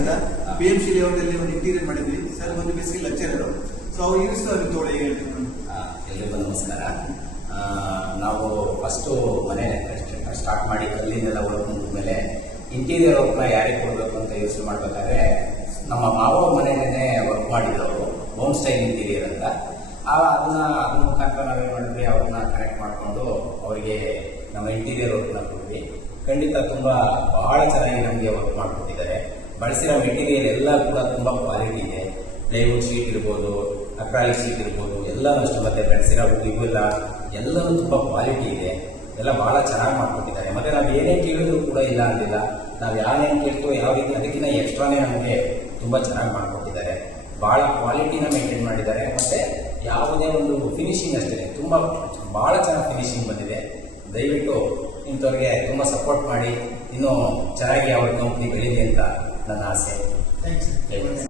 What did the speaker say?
ಅಂತ PMC ಲೇಔಟಲ್ಲಿ ಒಂದು interior ಮಾಡಿದ್ವಿ ಸರ್. ಒಂದು ಬೇಸಿಗೆ ಲೆಕ್ಚರರು, ಸೊ ಅವ್ರು ಯೂಸ್ ತೋಳೆ ಹೇಳ್ತೀವಿ. ಎಲ್ರಿಗೂ ನಮಸ್ಕಾರ. ನಾವು ಫಸ್ಟು ಮನೆ ಸ್ಟಾರ್ಟ್ ಮಾಡಿ ಕಲ್ಲಿಂದೆಲ್ಲ ವರ್ಕ್ ಮುಗಿದ್ಮೇಲೆ ಇಂಟೀರಿಯರ್ ವರ್ಕ್ನ ಯಾರಿಗೆ ಕೊಡಬೇಕು ಅಂತ ಯೋಚನೆ ಮಾಡಬೇಕಾದ್ರೆ ನಮ್ಮ ಮಾವ ಮನೆಯಲ್ಲೇ ವರ್ಕ್ ಮಾಡಿದವರು ಹೋಮ್ ಸ್ಟೈಲ್ ಇಂಟೀರಿಯರ್ ಅಂತ. ಅದ್ರ ಮುಖಾಂತರ ನಾವೇನು ಮಾಡಿದ್ವಿ, ಅವ್ರನ್ನ ಕನೆಕ್ಟ್ ಮಾಡಿಕೊಂಡು ಅವರಿಗೆ ನಮ್ಮ ಇಂಟೀರಿಯರ್ ವರ್ಕ್ನ ಕೊಟ್ವಿ. ಖಂಡಿತ ತುಂಬ ಬಹಳ ಚೆನ್ನಾಗಿ ನಮಗೆ ವರ್ಕ್ ಮಾಡಿಕೊಟ್ಟಿದ್ದಾರೆ. ಬಳಸಿರೋ ಮೆಟೀರಿಯಲ್ ಎಲ್ಲ ಕೂಡ ತುಂಬ ಕ್ವಾಲಿಟಿ ಇದೆ. ಪ್ಲೈವುಡ್ ಶೀಟ್ ಇರ್ಬೋದು, ಅಕ್ರಾಲಿಕ್ ಶೀಟ್ ಇರ್ಬೋದು, ಎಲ್ಲನೂ ಅಷ್ಟು. ಮತ್ತೆ ಬಳಸಿರೋ ಇವೆಲ್ಲ ಎಲ್ಲನೂ ತುಂಬ ಕ್ವಾಲಿಟಿ ಇದೆ. ಎಲ್ಲ ಬಹಳ ಚೆನ್ನಾಗಿ ಮಾಡ್ಕೊಟ್ಟಿದ್ದಾರೆ. ಮತ್ತೆ ನಾವು ಏನೇ ಕೇಳಿದ್ರು ಕೂಡ ಇಲ್ಲ ಅಂದಿಲ್ಲ. ನಾವು ಯಾರೇನು ಕೇಳ್ತೀವೋ ಯಾವ ರೀತಿ ಅದಕ್ಕಿಂತ ಎಕ್ಸ್ಟ್ರಾನೇ ನಮಗೆ ತುಂಬ ಚೆನ್ನಾಗಿ ಮಾಡ್ಕೊಟ್ಟಿದ್ದಾರೆ. ಭಾಳ ಕ್ವಾಲಿಟಿನ ಮೇಂಟೈನ್ ಮಾಡಿದ್ದಾರೆ. ಮತ್ತೆ ಯಾವುದೇ ಒಂದು ಫಿನಿಶಿಂಗ್ ಅಷ್ಟೇ ತುಂಬ ಭಾಳ ಚೆನ್ನಾಗಿ ಫಿನಿಶಿಂಗ್ ಬಂದಿದೆ. ದಯವಿಟ್ಟು ಇಂಥವ್ರಿಗೆ ತುಂಬ ಸಪೋರ್ಟ್ ಮಾಡಿ ಇನ್ನೂ ಚೆನ್ನಾಗಿ ಅವ್ರ ಕಂಪ್ನಿ ಬೆಳೀಲಿ ಅಂತ ನನ್ನ ಆಸೆ. ಥ್ಯಾಂಕ್ಸ್.